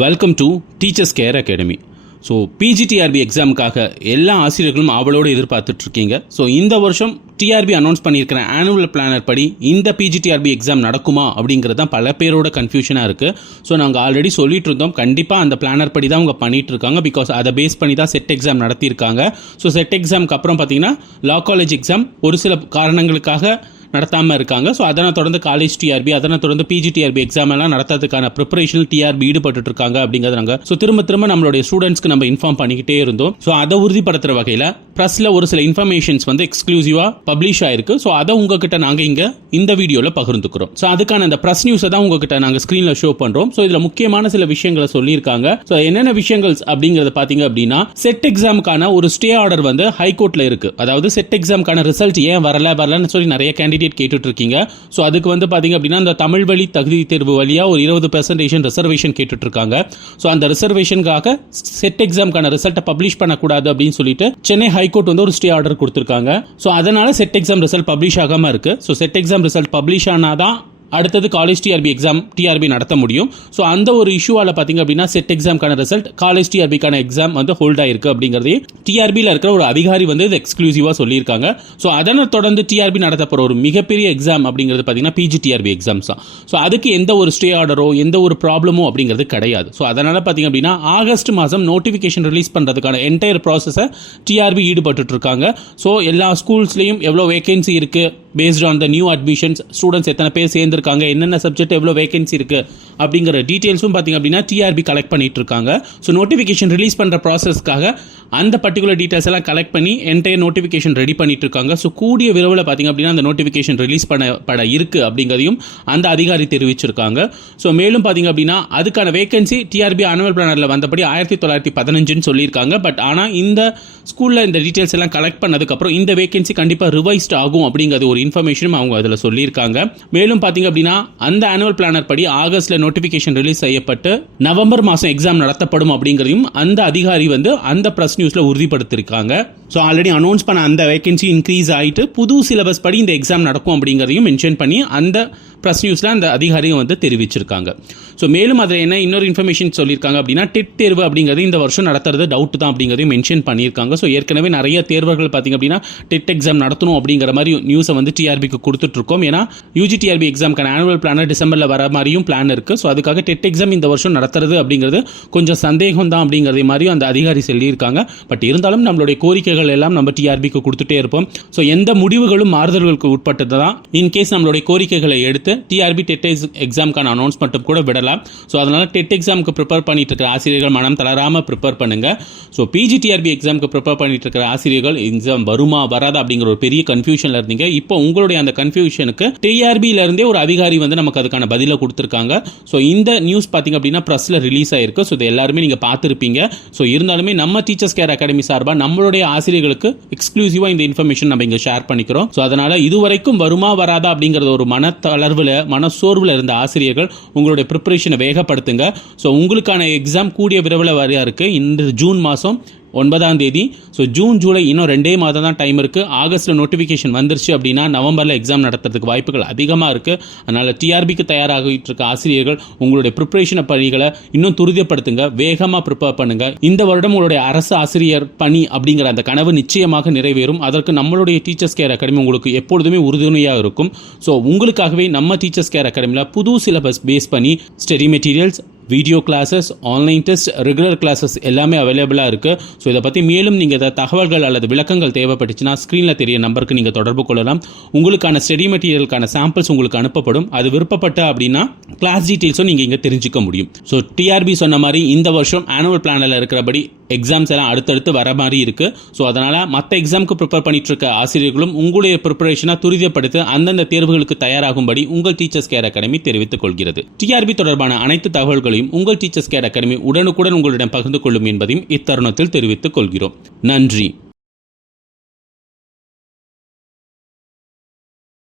Welcome to Teachers Care Academy. So PGTRB எக்ஸாமுக்காக எல்லா ஆசிரியர்களும் அவளோடு எதிர்பார்த்துட்ருக்கீங்க. ஸோ இந்த வருஷம் டிஆர்பி அனௌன்ஸ் பண்ணியிருக்கிற ஆனுவல் பிளானர் படி இந்த பிஜிடிஆர்பி எக்ஸாம் நடக்குமா அப்படிங்கிறது தான் பல பேரோட கன்ஃபியூஷனாக இருக்குது. ஸோ நாங்கள் ஆல்ரெடி சொல்லிட்டு இருந்தோம், கண்டிப்பாக அந்த பிளானர் படி தான் அவங்க பண்ணிட்டு இருக்காங்க. பிகாஸ் அதை பேஸ் பண்ணி தான் செட் எக்ஸாம் நடத்தியிருக்காங்க. ஸோ செட் எக்ஸாமுக்கு அப்புறம் பார்த்தீங்கன்னா லா காலேஜ் எக்ஸாம் ஒரு சில காரணங்களுக்காக நடத்தாமல் இருக்காங்க. ஸோ அதனை தொடர்ந்து காலேஜ் டிஆர்பி, அதனை தொடர்ந்து பிஜிடிஆர்பி எக்ஸாம் எல்லாம் நடத்துறதுக்கான ப்ரிப்பரேஷன் டிஆர்பி ஈடுபட்டு இருக்காங்க அப்படிங்கிறது நாங்கள் திரும்ப நம்மளுடைய ஸ்டூடெண்ட்ஸ்க்கு நம்ம இன்ஃபார்ம் பண்ணிக்கிட்டே இருந்தோம். ஸோ அதை உறுதிப்படுத்துற வகையில் ப்ரெஸ்ல ஒரு சில இன்ஃபர்மேஷன்ஸ் எக்ஸ்க்ளூசிவா பப்ளிஷ் ஆயிருக்கு. ஸோ அதை உங்ககிட்ட நாங்கள் இங்கே இந்த வீடியோவில் பகிர்ந்துக்கிறோம். ஸோ அதுக்கான அந்த ப்ரெஸ் நியூஸை தான் உங்ககிட்ட நாங்கள் ஸ்க்ரீனில் ஷோ பண்ணுறோம். ஸோ இதில் முக்கியமான சில விஷயங்களை சொல்லியிருக்காங்க. ஸோ என்னென்ன விஷயங்கள் அப்படிங்கிறத பார்த்தீங்க அப்படின்னா, செட் எக்ஸாமுக்கான ஒரு ஸ்டே ஆர்டர் ஹைகோர்ட்ல இருக்கு. அதாவது செட் எக்ஸாமுக்கான ரிசல்ட் ஏன் வரலன்னு சொல்லி நிறைய கேண்டிடேட் கேட்டுட்டு இருக்கீங்க. ஸோ அதுக்கு பாத்தீங்க அப்படின்னா, அந்த தமிழ் வழி தகுதி தேர்வு வழியா ஒரு 20% ரிசர்வேஷன் கேட்டுட்டு இருக்காங்க. ஸோ அந்த ரிசர்வேஷனுக்காக செட் எக்ஸாமுக்கான ரிசல்ட்டை பப்ளிஷ் பண்ணக்கூடாது அப்படின்னு சொல்லிட்டு சென்னை ஹைகோர்ட் ஒரு ஸ்டே ஆர்டர் கொடுத்திருக்காங்க. ஸோ அதனால செட் எக்ஸாம் ரிசல்ட் பப்ளிஷ் ஆகாம இருக்கு. So SET exam result publish ஆனாதான் அடுத்தது காலேஜ் டிஆர்பி எக்ஸாம் டிஆர்பி நடத்த முடியும். ஸோ அந்த ஒரு இஷ்யூவால் பார்த்தீங்க அப்படின்னா, செட் எக்ஸாமுக்கான ரிசல்ட் காலேஜ் டிஆர்பிக்கான எக்ஸாம் ஹோல்ட் ஆயிருக்கு அப்படிங்கிறதே டிஆர்பியில் இருக்கிற ஒரு அதிகாரி இது எக்ஸ்க்ளூசிவாக சொல்லியிருக்காங்க. ஸோ அதனை தொடர்ந்து டிஆர்பி நடத்த போகிற ஒரு மிகப்பெரிய எக்ஸாம் அப்படிங்கிறது பார்த்தீங்கன்னா பிஜிடிஆர்பி எக்ஸாம்ஸ் தான். ஸோ அதுக்கு எந்த ஒரு ஸ்டே ஆர்டரோ எந்த ஒரு ப்ராப்ளமோ அப்படிங்கிறது கிடையாது. ஸோ அதனால பார்த்தீங்க அப்படின்னா, ஆகஸ்ட் மாதம் நோட்டிஃபிகேஷன் ரிலீஸ் பண்ணுறதுக்கான என்டையர் ப்ராசஸை டிஆர்பி ஈடுபட்டு இருக்காங்க. ஸோ எல்லா ஸ்கூல்ஸ்லையும் எவ்வளோ வேகன்சி இருக்கு based on the new admissions, students எத்தனை பேர் சேர்ந்திருக்காங்க, என்னென்ன சப்ஜெக்ட் எவ்வளோ வேகன்சி இருக்கு அப்படிங்கிற டீடைல்ஸும் பார்த்தீங்க அப்படின்னா டிஆர்பி கலெக்ட் பண்ணிட்டு இருக்காங்க. ஸோ நோட்டிஃபிகேஷன் ரிலீஸ் பண்ணுற ப்ராசஸ்க்காக அந்த பர்டிகுலர் டீடைல்ஸ் எல்லாம் கலெக்ட் பண்ணி என்டையர் நோட்டிஃபிகேஷன் ரெடி பண்ணிட்டு இருக்காங்க. ஸோ கூடிய விரைவில் பார்த்தீங்க அப்படின்னா அந்த நோட்டிஃபிகேஷன் ரிலீஸ் பண்ண இருக்கு அப்படிங்கிறதையும் அந்த அதிகாரி தெரிவிச்சிருக்காங்க. ஸோ மேலும் பார்த்தீங்க அப்படின்னா, அதுக்கான வேகன்சி டிஆர்பி ஆனுவல் பிளானர்ல வந்தபடி 1915 சொல்லியிருக்காங்க. பட் ஆனால் இந்த ஸ்கூலில் இந்த டீடைல்ஸ் எல்லாம் கலெக்ட் பண்ணதுக்கப்புறம் இந்த வேகன்சி கண்டிப்பாக ரிவைஸ்ட் ஆகும் அப்படிங்கிறது ஒரு இன்ஃபர்மேஷனும் அவங்க அதில் சொல்லியிருக்காங்க. மேலும் பார்த்தீங்க அப்படின்னா, அந்த ஆனுவல் பிளானர் படி ஆகஸ்ட்ல நோட்டிஃபிகேஷன் ரிலீஸ் செய்யப்பட்டு நவம்பர் மாதம் எக்ஸாம் நடத்தப்படும் அப்படிங்கிறதையும் அந்த அதிகாரி அந்த பிரஸ் நியூஸ்ல உறுதிப்படுத்திருக்காங்க. ஸோ ஆல்ரெடி அனௌன்ஸ் பண்ண அந்த வேகன்சி இன்க்ரீஸ் ஆகிட்டு புது சிலபஸ் படி இந்த எக்ஸாம் நடக்கும் அப்படிங்கிறதையும் மென்ஷன் பண்ணி அந்த பிரஸ் நியூஸ்ல அந்த அதிகாரியும் தெரிவிச்சிருக்காங்க. ஸோ மேலும் அதில் என்ன இன்னொரு இன்ஃபர்மேஷன் சொல்லியிருக்காங்க அப்படின்னா, டெட் தேர்வு அப்படிங்கிறது இந்த வருஷம் நடத்துறது டவுட் தான் அப்படிங்கிறதையும் மென்ஷன் பண்ணியிருக்காங்க. ஸோ ஏற்கனவே நிறைய தேர்வர்கள் பார்த்தீங்க அப்படின்னா டெட் எக்ஸாம் நடத்தணும் அப்படிங்கிற மாதிரி நியூஸை டிஆர்பிக்கு கொடுத்துட்டு இருக்கோம். ஏன்னா யூஜி டிஆர்பி எக்ஸாமுக்கான ஆனுவல் பிளானர் டிசம்பர்ல வர மாதிரியும் பிளான் இருக்கு. ஸோ அதுக்காக டெட் எக்ஸாம் இந்த வருஷம் நடத்துறது அப்படிங்கிறது கொஞ்சம் சந்தேகம் தான் அப்படிங்கிறதே மாதிரியும் அந்த அதிகாரி சொல்லியிருக்காங்க. பட் இருந்தாலும் நம்மளுடைய கோரிக்கைகள் எல்லாம் நம்ம டிஆர்பிக்கு கொடுத்துட்டே இருப்போம். ஸோ எந்த முடிவுகளும் மாறுதல்களுக்கு உட்பட்டது தான். இன்கேஸ் நம்மளுடைய கோரிக்கைகளை எடுத்து டிஆர்பி டெட் எக்ஸாமுக்கான அனௌன்ஸ்மெண்ட் கூட விடலாம். ஸோ அதனால டெட் எக்ஸாமுக்கு ப்ரிப்பேர் பண்ணிட்டு இருக்கிற ஆசிரியர்கள் மனம் தளராம ப்ரிப்பேர் பண்ணுங்க. ஸோ பிஜிடிஆர்பி எக்ஸாமுக்கு ப்ரிப்பேர் பண்ணிட்டு இருக்கிற ஆசிரியர்கள் எக்ஸாம் வருமா வராதா அப்படிங்கிற ஒரு பெரிய கன்ஃபியூஷன்ல இருந்தீங்க. இப்போ உங்களுடைய அந்த கன்ஃபியூஷனுக்கு டிஆர்பியில இருந்தே ஒரு அதிகாரி நமக்கு அதுக்கான பதிலை கொடுத்திருக்காங்க. ஸோ இந்த நியூஸ் பார்த்தீங்க அப்படின்னா பிரஸ்ல ரிலீஸ் ஆயிருக்கு. ஸோ இது எல்லாருமே நீங்க பார்த்துருப்பீங்க. ஸோ இருந்தாலுமே நம்ம டீச்சர்ஸ் கேர் அகாடமி சார்பாக நம்மளுடைய ஆசிரியர்களுக்கு எக்ஸ்க்ளூசிவா இந்த இன்ஃபர்மேஷன் நம்ம இங்க ஷேர் பண்ணிக்கிறோம். ஸோ அதனால இதுவரைக்கும் வருமா வராதா அப்படிங்கறது ஒரு மனசோர்வுல இருந்த ஆசிரியர்கள் உங்களுடைய ப்ரிப்பரேஷனை வேகப்படுத்துங்க. ஸோ உங்களுக்கான எக்ஸாம் கூடிய விரைவில் வரையா இருக்கு. இந்த ஜூன் மாதம் 9ஆம் தேதி. ஸோ ஜூன் ஜூலை இன்னும் 2 மாதம் தான் டைம் இருக்கு. ஆகஸ்ட்ல நோட்டிஃபிகேஷன் வந்துருச்சு அப்படின்னா நவம்பர்ல எக்ஸாம் நடத்துறதுக்கு வாய்ப்புகள் அதிகமாக இருக்கு. அதனால டிஆர்பிக்கு தயாராகிட்டு இருக்க ஆசிரியர்கள் உங்களுடைய ப்ரிப்பரேஷன் பணிகளை இன்னும் துரிதப்படுத்துங்க, வேகமாக ப்ரிப்பேர் பண்ணுங்க. இந்த வருடம் உங்களுடைய அரசு ஆசிரியர் பணி அப்படிங்கிற அந்த கனவு நிச்சயமாக நிறைவேறும். அதற்கு நம்மளுடைய டீச்சர்ஸ் கேர் அகாடமி உங்களுக்கு எப்பொழுதுமே உறுதுணையாக இருக்கும். ஸோ உங்களுக்காகவே நம்ம டீச்சர்ஸ் கேர் அகாடமியில் புது சிலபஸ் பேஸ் பண்ணி study materials, video classes, online test, regular classes எல்லாமே அவைலபிளாக இருக்குது. ஸோ இதை பற்றி மேலும் நீங்கள் தகவல்கள் அல்லது விளக்கங்கள் தேவைப்பட்டுச்சுன்னா ஸ்க்ரீனில் தெரிய நம்பருக்கு நீங்கள் தொடர்பு கொள்ளலாம். உங்களுக்கான ஸ்டடி மெட்டீரியலுக்கான சாம்பிள்ஸ் உங்களுக்கு அனுப்பப்படும். அது விருப்பப்பட்ட அப்படின்னா கிளாஸ் டீட்டெயில்ஸும் நீங்கள் இங்கே தெரிஞ்சுக்க முடியும். ஸோ டிஆர்பி சொன்ன மாதிரி இந்த வருஷம் ஆனுவல் பிளானில் இருக்கிறபடி எக்ஸாம்ஸ் எல்லாம் அடுத்தடுத்து வர மாதிரி இருக்கு. ஸோ அதனால மற்ற எக்ஸாமுக்கு ப்ரிப்பேர் பண்ணிட்டு இருக்க ஆசிரியர்களும் உங்களுடைய ப்ரிப்பரேஷனை துரிதப்படுத்தி அந்தந்த தேர்வுகளுக்கு தயாராகும்படி உங்கள் டீச்சர்ஸ் கேர் அகாடமி தெரிவித்துக் கொள்கிறது. டிஆர்பி தொடர்பான அனைத்து தகவல்களையும் உங்கள் டீச்சர்ஸ் கேர் அகாடமி உடனுக்குடன் உங்களிடம் பகிர்ந்து கொள்ளும் என்பதையும் இத்தருணத்தில் தெரிவித்துக் கொள்கிறோம். நன்றி.